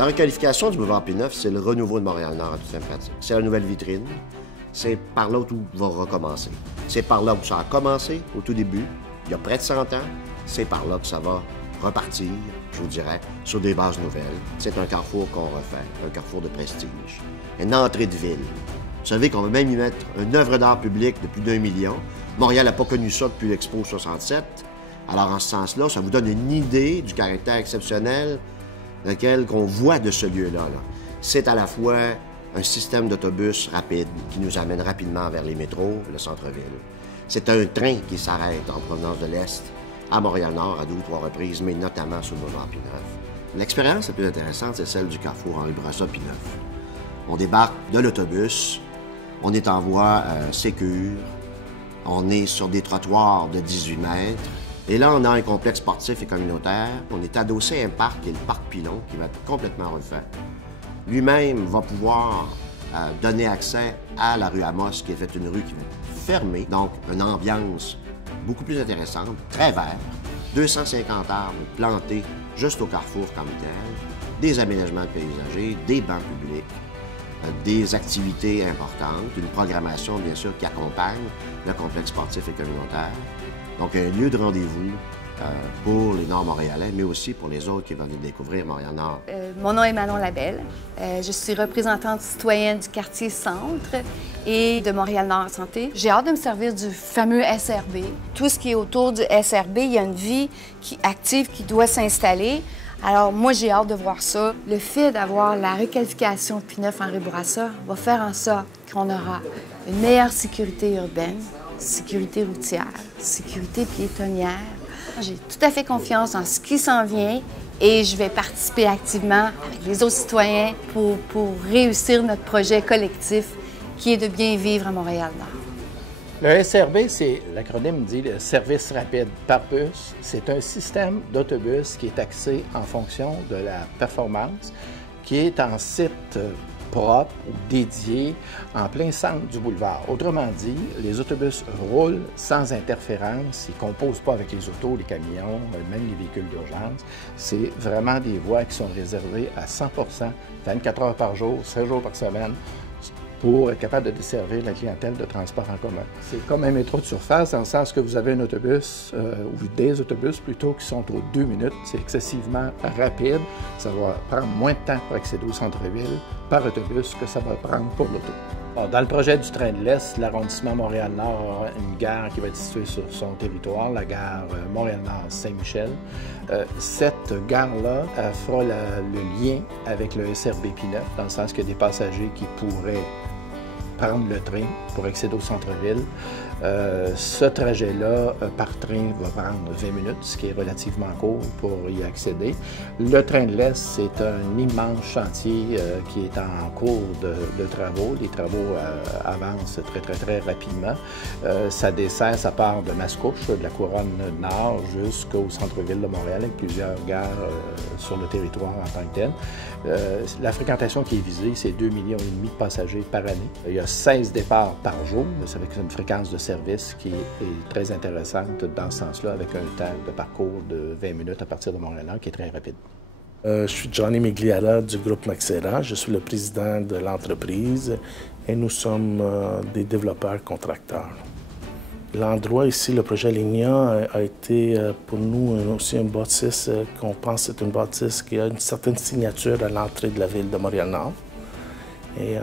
La requalification du boulevard P9, c'est le renouveau de Montréal-Nord à toute fin pratique. C'est la nouvelle vitrine. C'est par là où tout va recommencer. C'est par là où ça a commencé, au tout début, il y a près de 100 ans. C'est par là que ça va repartir, je vous dirais, sur des bases nouvelles. C'est un carrefour qu'on refait, un carrefour de prestige, une entrée de ville. Vous savez qu'on va même y mettre une œuvre d'art publique de plus d'1 million. Montréal n'a pas connu ça depuis l'Expo 67. Alors, en ce sens-là, ça vous donne une idée du caractère exceptionnel qu'on voit de ce lieu-là. C'est à la fois un système d'autobus rapide qui nous amène rapidement vers les métros, le centre-ville. C'est un train qui s'arrête en provenance de l'Est à Montréal-Nord à 2 ou 3 reprises, mais notamment sur le boulevard P9. L'expérience la plus intéressante, c'est celle du carrefour Henri Bourassa P9. On débarque de l'autobus, on est en voie sécure, on est sur des trottoirs de 18 mètres, et là, on a un complexe sportif et communautaire. On est adossé à un parc, qui est le parc Pilon, qui va être complètement refait. Lui-même va pouvoir donner accès à la rue Amos, qui est faite une rue qui va être fermée. Donc, une ambiance beaucoup plus intéressante, très vert, 250 arbres plantés juste au carrefour comme tel, des aménagements paysagers, des bancs publics, des activités importantes, une programmation, bien sûr, qui accompagne le complexe sportif et communautaire. Donc, un lieu de rendez-vous pour les Nord-Montréalais, mais aussi pour les autres qui veulent découvrir Montréal-Nord. Mon nom est Manon Labelle. Je suis représentante citoyenne du quartier Centre et de Montréal-Nord Santé. J'ai hâte de me servir du fameux SRB. Tout ce qui est autour du SRB, il y a une vie active qui doit s'installer. Alors, moi, j'ai hâte de voir ça. Le fait d'avoir la requalification de P9 Henri Bourassa va faire en sorte qu'on aura une meilleure sécurité urbaine, sécurité routière, sécurité piétonnière. J'ai tout à fait confiance dans ce qui s'en vient et je vais participer activement avec les autres citoyens pour réussir notre projet collectif qui est de bien vivre à Montréal-Nord. Le SRB, c'est l'acronyme dit le service rapide par bus. C'est un système d'autobus qui est axé en fonction de la performance, qui est en site propre ou dédié en plein centre du boulevard. Autrement dit, les autobus roulent sans interférence, ils ne composent pas avec les autos, les camions, même les véhicules d'urgence. C'est vraiment des voies qui sont réservées à 100 24 heures par jour, 7 jours par semaine, pour être capable de desservir la clientèle de transport en commun. C'est comme un métro de surface, dans le sens que vous avez un autobus, ou des autobus plutôt, qui sont aux 2 minutes. C'est excessivement rapide. Ça va prendre moins de temps pour accéder au centre-ville par autobus que ça va prendre pour l'auto. Dans le projet du train de l'Est, l'arrondissement Montréal-Nord aura une gare qui va être située sur son territoire, la gare Montréal-Nord-Saint-Michel. Cette gare-là fera le lien avec le SRB P9, dans le sens qu'il y a des passagers qui pourraient prendre le train pour accéder au centre-ville. Ce trajet-là, par train, va prendre 20 minutes, ce qui est relativement court pour y accéder. Le train de l'Est, c'est un immense chantier qui est en cours de travaux. Les travaux avancent très rapidement. Ça dessert, ça part de Mascouche, de la couronne nord, jusqu'au centre-ville de Montréal, avec plusieurs gares sur le territoire en tant que tel. La fréquentation qui est visée, c'est 2,5 millions de passagers par année. Il y a 16 départs par jour, c'est avec une fréquence de service qui est très intéressante dans ce sens-là, avec un temps de parcours de 20 minutes à partir de Montréal, qui est très rapide. Je suis Johnny Migliara du groupe Maxera. Je suis le président de l'entreprise et nous sommes des développeurs contracteurs. L'endroit ici, le projet Ligna, a été pour nous aussi une bâtisse qu'on pense est une bâtisse qui a une certaine signature à l'entrée de la ville de Montréal-Nord. Et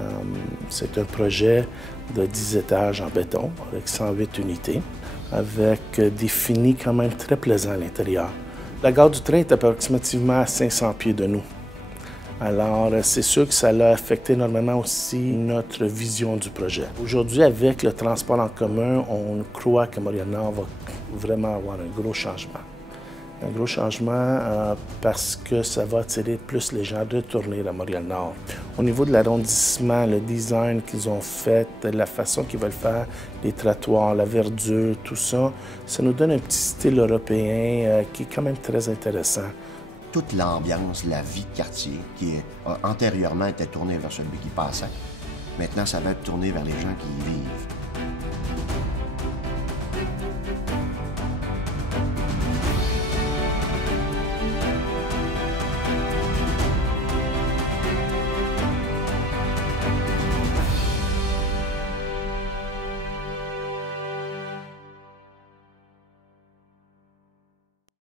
c'est un projet de 10 étages en béton avec 108 unités, avec des finis quand même très plaisants à l'intérieur. La gare du train est approximativement à 500 pieds de nous. Alors, c'est sûr que ça a affecté énormément aussi notre vision du projet. Aujourd'hui, avec le transport en commun, on croit que Montréal-Nord va vraiment avoir un gros changement. Un gros changement parce que ça va attirer plus les gens à retourner à Montréal-Nord. Au niveau de l'arrondissement, le design qu'ils ont fait, la façon qu'ils veulent faire les trottoirs, la verdure, tout ça, ça nous donne un petit style européen qui est quand même très intéressant. Toute l'ambiance, la vie de quartier qui antérieurement était tournée vers celui qui passait, maintenant ça va être tourné vers les gens qui y vivent.